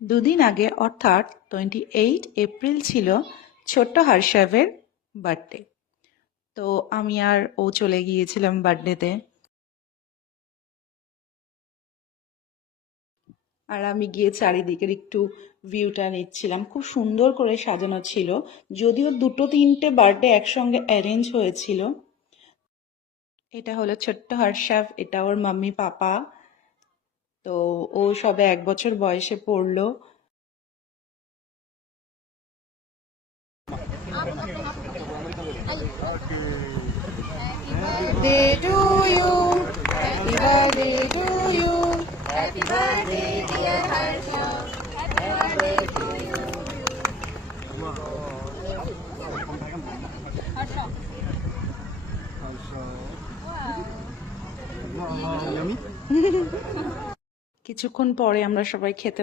দুদিন আগে অর্থাৎ 28 এপ্রিল ছিল ছোট্ট হর্ষাবের বার্থডে। তো আমি আর ও চলে গিয়েছিলাম বার্থডেতে। আর আমি গিয়ে চারিদিকের একটু ভিউটা নিচ্ছিলাম। খুব সুন্দর করে সাজানো ছিল, যদিও দুটো তিনটে বার্থডে একসঙ্গে অ্যারেঞ্জ হয়েছিল। এটা হলো ছোট্ট হর্ষাব, এটা ওর মাম্মি পাপা। তো ও সবে 1 বছর বয়সে পড়লো। Birthday to you. Happy birthday to you. Happy birthday, dear Harsha. Happy birthday to you. Harsha. কিছুক্ষণ পরে আমরা সবাই খেতে